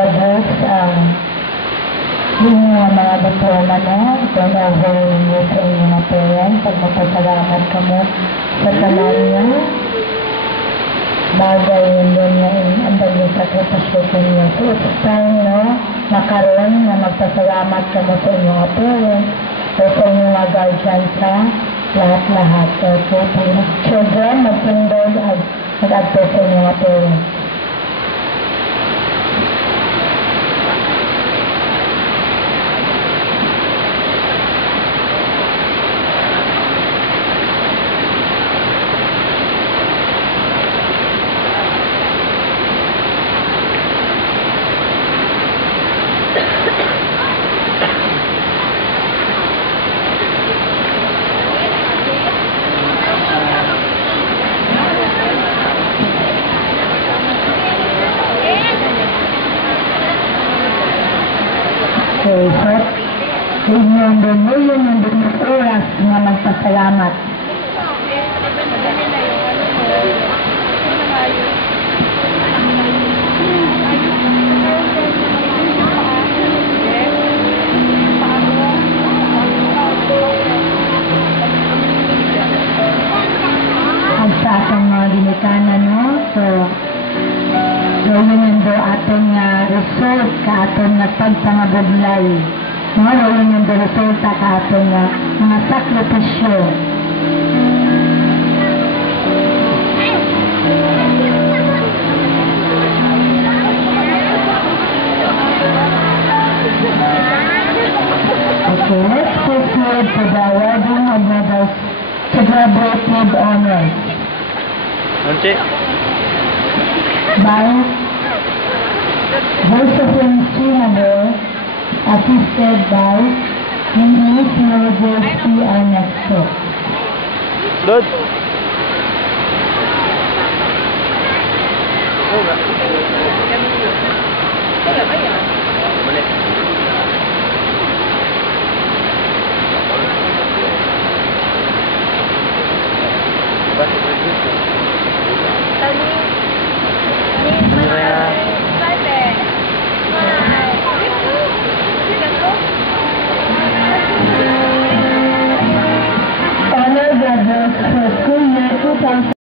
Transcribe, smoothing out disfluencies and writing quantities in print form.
graduates yung mga diploma mo, turnover mo sa inyong mga parents, at magpasalamat ka mo sa tanan niya. Bagay yun din ang bagay sakripisyo ko niya. So it's time, no, nakaroon na magpasalamat ka mo sa inyong mga parents o sa inyong mga guardians sa lahat-lahat. So children, magpindog at mag-adto sa inyong mga parents. Okay, so yun yung oras na magpasalamat. At sa atong mga ginikanan, no? So yun do atong result ka atong pagpangabuglay. Yun yung resulta ka atong mga sakripisyo. Okay, let's proceed to the awarding of medals to graduated honors. By Josephine Chinabo, assisted by English University Ernesto. Good. Honor graduates for school year 2000.